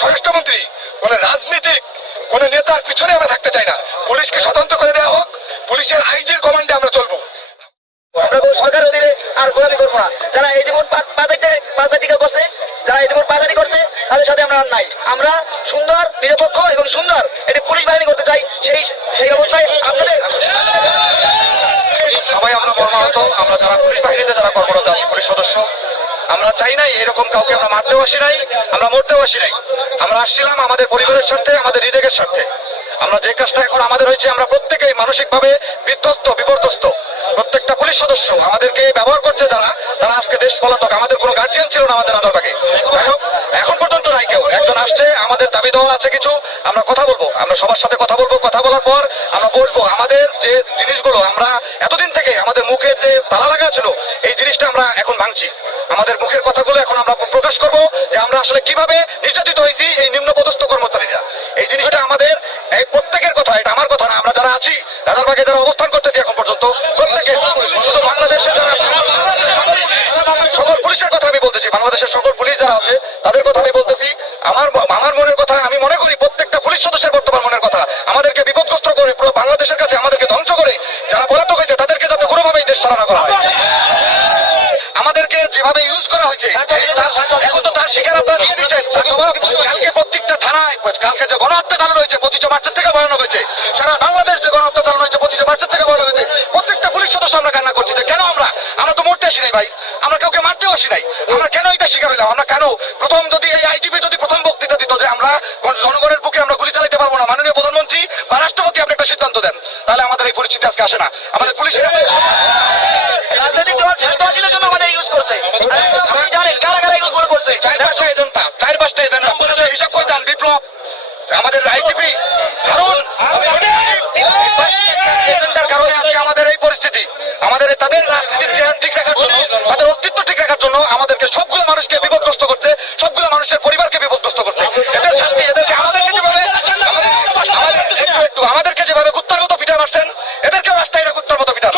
স্বরাষ্ট্রমন্ত্রী, কোন রাজনীতিক, কোন নেতার পিছনে আমরা থাকতে চাই না। পুলিশকে স্বতন্ত্র করে দেওয়া হোক, পুলিশের আইজির কমান্ডে আমরা চলবো। আমরা সরকারের অধীনে আর গোলামি করবো না। যারা এই জীবন পাঁচাটিকা করছে, যারা এই জীবন পাঁচাটি করছে, তাদের সাথে আমরা নাই। আমরা সুন্দর, নিরপেক্ষ এবং সুন্দর এটি পুলিশ বাহিনী করতে চাই। সেই অবস্থায় আপনাদের সবাই আমরা মর্মাহত। আমরা যারা পুলিশ বাহিনীতে যারা কর্মরত আছি, পুলিশ সদস্য, আমরা চাই নাই এরকম কাউকে আমরা মারতেও আসি নাই, আমরা মরতেও আসি নাই। আমরা আসছিলাম আমাদের পরিবারের স্বার্থে, আমাদের নিজেদের স্বার্থে। আমরা যে কাজটা এখন আমাদের হয়েছে, আমরা প্রত্যেকেই মানসিকভাবে বিধ্বস্ত, বিপর্যস্ত। প্রত্যেকটা পুলিশ সদস্য আমাদেরকে ব্যবহার করছে যারা, তারা আজকে দেশ পলাতক। আমাদের কোনো গার্জিয়ান ছিল না আমাদের আদারবাগে। যাই হোক, এখন পর্যন্ত নাই কেউ। একজন আসছে, আমাদের দাবি দেওয়া আছে কিছু, আমরা কথা বলবো, আমরা সবার সাথে কথা বলবো। কথা বলার পর আমরা বসবো। আমাদের যে জিনিসগুলো আমরা এতদিন থেকে আমাদের মুখের যে তালা লাগা ছিল, এই জিনিসটা আমরা এখন ভাঙছি। আমাদের মুখের কথাগুলো এখন আমরা প্রকাশ করব যে আমরা আসলে কিভাবে নির্যাতিত হয়েছি এই নিম্নপদস্থ কর্মচারীরা। এই জিনিসটা আমাদের এই প্রত্যেকের কথা, এটা আমার কথা না। আমরা যারা আছি রাজারবাগে, যারা অবস্থান করতেছি এখন পর্যন্ত, প্রত্যেকের, শুধু বাংলাদেশে যারা সকল পুলিশের কথা আমি বলতেছি, বাংলাদেশের সকল পুলিশ যারা আছে তাদের কথা আমি বলতেছি। আমার মনের কথা আমি মনে করি, প্রত্যেকটা পুলিশ সদস্যের বর্তমান মনের কথা। আমাদেরকে বিপদগ্রস্ত করে পুরো বাংলাদেশের কাছে আমাদেরকে ধ্বংস করে যারা পলাতক হয়েছে, তাদেরকে যাতে কোনোভাবেই দেশ চালানো করা হয়। আমাদেরকে যেভাবে ইউজ করা হয়েছে, এখন তো তার শিকার আপনারা দিয়ে দিচ্ছেন। কালকে প্রত্যেকটা থানায়, কালকে যে গণহত্যা চালানো হয়েছে 25 মার্চের থেকে ভয়ানক হয়েছে। সারা বাংলাদেশ যে গণহত্যা চালানো হয়েছে 25 মার্চের থেকে ভয়ানক হয়েছে। প্রত্যেকটা পুলিশ সদস্য আমরা কান্না করছি যে কেন আমরা তো মরতে আসি নাই ভাই, আমরা কাউকে মারতেও আসি নাই। আমরা কেন এটা শিকার হইলাম? আমরা কেন প্রথম, যদি এই আইজিপি যদি প্রথম বক্তৃতা দিত যে আমরা জনগণের বুকে আমরা গুলি চালাতে পারবো না, মাননীয় প্রধানমন্ত্রী বা রাষ্ট্রপতি আপনি একটা সিদ্ধান্ত দেন, তাহলে আমাদের এই পরিস্থিতি আজকে আসে না। আমাদের পুলিশের রাজনৈতিক দল স্বার্থ হাসিলের জন্য আমাদের ইউজ করছে। জানেন কারা কারা এগুলো করছে? 4-5টা এজেন্ট হিসাব করে দেন। বিপ্লব, আমাদের আইজিপি হারুন, এজেন্টের কারণে আজকে আমাদের এই পরিস্থিতি। আমাদের তাদের রাজনীতির চেয়ার ঠিক রাখার জন্য, তাদের অস্তিত্ব ঠিক রাখার জন্য আমাদেরকে সবগুলো মানুষকে বিপদগ্রস্ত করছে, সবগুলো মানুষের পরিবারকে বিপদগ্রস্ত করছে। এদের শাস্তি, এদেরকে আমাদেরকে যেভাবে কুত্তার মতো পিঠা মারছেন, এদেরকেও রাস্তায় কুত্তার মতো পিঠা।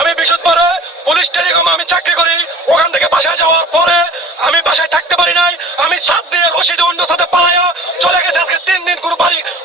আমি বিশুদ্ধভাবে পুলিশ টেলিকম আমি চাকরি করি। ওখান থেকে বাসায় যাওয়ার পরে আমি বাসায় থাকতে পারি নাই। আমি 7 দিয়ে রশিদে অন্য সাথে পালাইয়া চলে গেছে। আজকে 3 দিন কোনো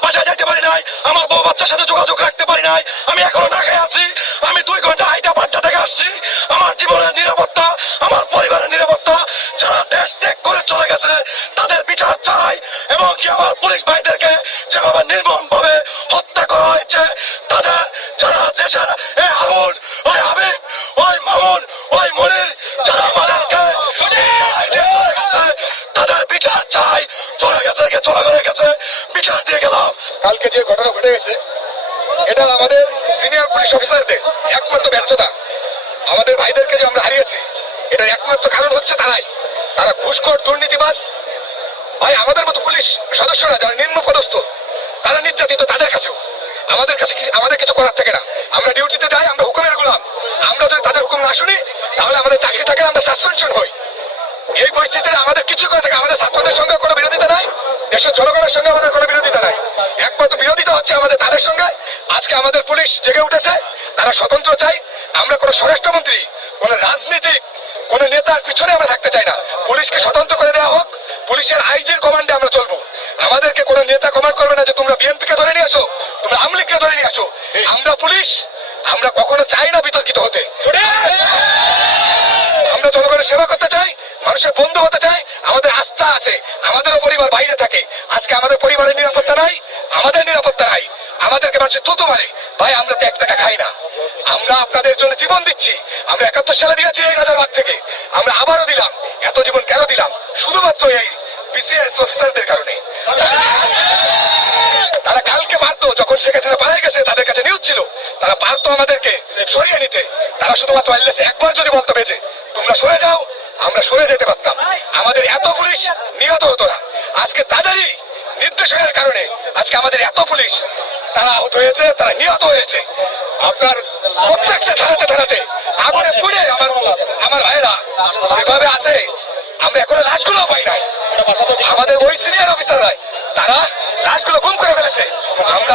বাসায় যাইতে পারি নাই। আমার বউ বাচ্চার সাথে যোগাযোগ রাখতে পারি নাই। আমি এখনো ঢাকায় আছি। আমি 2 ঘন্টা হাইটা বাড্ডা থেকে আসছি। আমার জীবনের নিরাপত্তা, আমার পরিবারের নিরাপত্তা, যারা দেশ ত্যাগ করে চলে গেছে তাদের বিচার চাই। এবং কি আমার পুলিশ ভাইদেরকে যেভাবে নির্মম ভাবে হত্যা করা হয়েছে, তাদের যারা দেশের এই হারুন, ওই হাবিব, ওই মামুন, ওই মনির, যারা আমাদেরকে তাদের বিচার চাই। চলে গেছে বিচার দিয়ে গেলাম। কালকে যে ঘটনা ঘটে গেছে, এটা আমাদের সিনিয়র পুলিশ অফিসারদের একমাত্র ব্যর্থতা। আমাদের ভাইদেরকে যে আমরা হারিয়েছি, এটার একমাত্র কারণ হচ্ছে তারা ঘুষখোর, দুর্নীতিবাজ। ভাই, আমাদের মতো পুলিশ সদস্যরা যারা নিম্ন পদস্থ, তারা নির্যাতিত, তাদের কাছেও আমাদের কিছু করার থাকে না। আমরা ডিউটিতে যাই, আমরা হুকুমের গোলাম। আমরা যদি তাদের হুকুম না শুনি, তাহলে আমাদের চাকরি থাকে, আমরা সাসপেনশন হই। এই পরিস্থিতিতে আমাদের কিছু করে থাকে। আমাদের ছাত্রদের সঙ্গে কোনো বিরোধিতা নাই, দেশের জনগণের সঙ্গে আমাদের কোনো বিরোধিতা নাই। একমাত্র বিরোধিতা হচ্ছে আমাদের তাদের সঙ্গে। আজকে আমাদের পুলিশ জেগে উঠেছে, তারা স্বতন্ত্র চাই। আমরা কোনো স্বরাষ্ট্রমন্ত্রী, কোনো রাজনীতিক, কোন নেতার পিছনে আমরা থাকতে চাই না। পুলিশকে স্বতন্ত্র করে দেওয়া হোক, পুলিশের আইজির কমান্ডে আমরা চলবো। আমাদেরকে কোনো নেতা কমান্ড করবে না যে তোমরা বিএনপিকে ধরে নিয়ে আসো, তোমরা আওয়ামী লীগকে ধরে নিয়ে আসো। আমরা পুলিশ, আমরা কখনো চাই না বিতর্কিত হতে। আমরা জনগণের সেবা করতে চাই, মানুষের বন্ধু হতে চাই। আমাদের আস্থা আছে, আমাদেরও পরিবার বাইরে থাকে। আজকে আমাদের পরিবারের নিরাপত্তা নাই, আমাদের নিরাপত্তা নাই। আমাদেরকে মানুষের থুতু মারে। ভাই, আমরা তো 1 টাকা খাই না। আমরা আপনাদের জন্য জীবন দিচ্ছি। আমরা 71 সালে দিয়েছি এই রাজারবাগ থেকে, আমরা আবারও দিলাম। এত জীবন কেন দিলাম? শুধুমাত্র এই বিসিএস অফিসারদের কারণে। তারা কালকে পারতো, যখন সেখানে পালিয়ে গেছে, তাদের কাছে নিউজ ছিল, তারা পারতো আমাদেরকে সরিয়ে নিতে। তারা শুধুমাত্র একবার যদি বলতে পেরেছে তোমরা সরে যাও, আমরা সরে যেতে পারতাম। আমাদের এত পুলিশ নিহত হতো না। আজকে তাদেরই নির্দেশনের কারণে আজকে আমাদের এত পুলিশ তারা আহত হয়েছে, তারা নিহত হয়েছে। আপনার প্রত্যেকটা থানাতে আগুনে পুড়ে আমার ভাইরা যেভাবে আছে, আমরা এখনো লাশগুলো পাই নাই। আমাদের ওই সিনিয়র অফিসাররা তারা লাশগুলো গুম করে ফেলেছে। আমরা